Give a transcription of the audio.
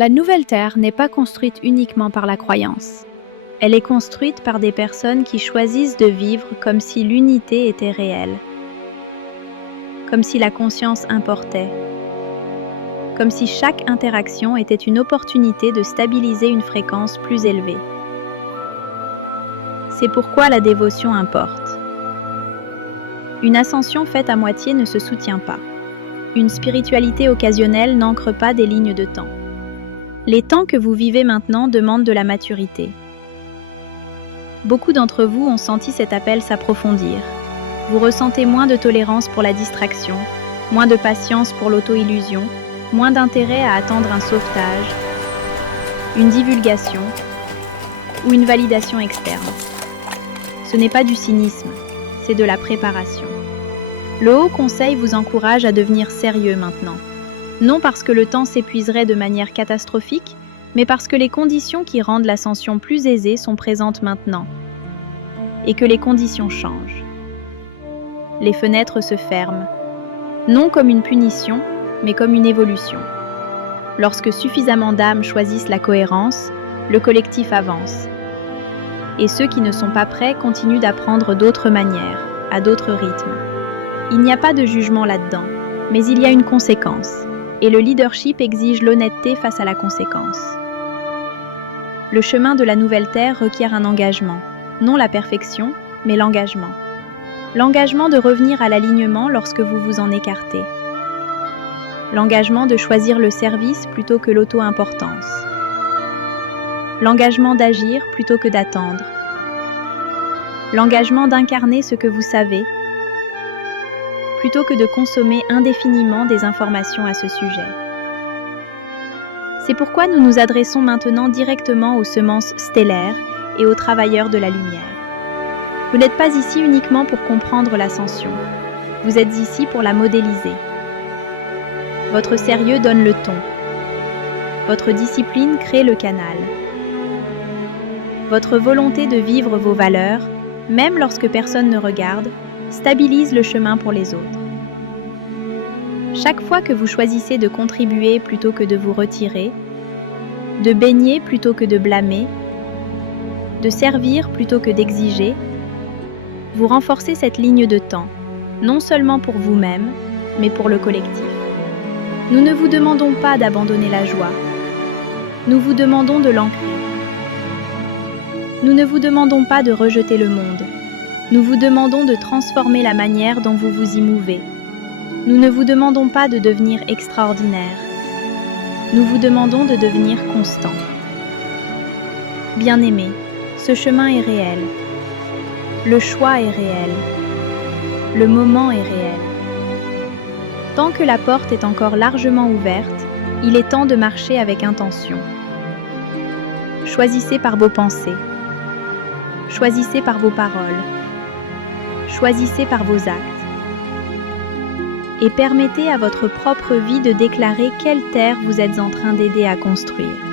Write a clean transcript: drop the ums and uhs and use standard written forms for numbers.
La nouvelle Terre n'est pas construite uniquement par la croyance. Elle est construite par des personnes qui choisissent de vivre comme si l'unité était réelle, comme si la conscience importait, comme si chaque interaction était une opportunité de stabiliser une fréquence plus élevée. C'est pourquoi la dévotion importe. Une ascension faite à moitié ne se soutient pas. Une spiritualité occasionnelle n'ancre pas des lignes de temps. Les temps que vous vivez maintenant demandent de la maturité. Beaucoup d'entre vous ont senti cet appel s'approfondir. Vous ressentez moins de tolérance pour la distraction, moins de patience pour l'auto-illusion, moins d'intérêt à attendre un sauvetage, une divulgation ou une validation externe. Ce n'est pas du cynisme, c'est de la préparation. Le Haut Conseil vous encourage à devenir sérieux maintenant. Non parce que le temps s'épuiserait de manière catastrophique, mais parce que les conditions qui rendent l'ascension plus aisée sont présentes maintenant, et que les conditions changent. Les fenêtres se ferment, non comme une punition, mais comme une évolution. Lorsque suffisamment d'âmes choisissent la cohérence, le collectif avance. Et ceux qui ne sont pas prêts continuent d'apprendre d'autres manières, à d'autres rythmes. Il n'y a pas de jugement là-dedans, mais il y a une conséquence. Et le leadership exige l'honnêteté face à la conséquence. Le chemin de la nouvelle Terre requiert un engagement, non la perfection, mais l'engagement. L'engagement de revenir à l'alignement lorsque vous vous en écartez. L'engagement de choisir le service plutôt que l'auto-importance. L'engagement d'agir plutôt que d'attendre. L'engagement d'incarner ce que vous savez, plutôt que de consommer indéfiniment des informations à ce sujet. C'est pourquoi nous nous adressons maintenant directement aux semences stellaires et aux travailleurs de la lumière. Vous n'êtes pas ici uniquement pour comprendre l'ascension, vous êtes ici pour la modéliser. Votre sérieux donne le ton. Votre discipline crée le canal. Votre volonté de vivre vos valeurs, même lorsque personne ne regarde, stabilise le chemin pour les autres. Chaque fois que vous choisissez de contribuer plutôt que de vous retirer, de baigner plutôt que de blâmer, de servir plutôt que d'exiger, vous renforcez cette ligne de temps, non seulement pour vous-même, mais pour le collectif. Nous ne vous demandons pas d'abandonner la joie, nous vous demandons de l'ancrer. Nous ne vous demandons pas de rejeter le monde, nous vous demandons de transformer la manière dont vous vous y mouvez. Nous ne vous demandons pas de devenir extraordinaire. Nous vous demandons de devenir constant. Bien-aimés, ce chemin est réel. Le choix est réel. Le moment est réel. Tant que la porte est encore largement ouverte, il est temps de marcher avec intention. Choisissez par vos pensées. Choisissez par vos paroles. Choisissez par vos actes. Et permettez à votre propre vie de déclarer quelle terre vous êtes en train d'aider à construire.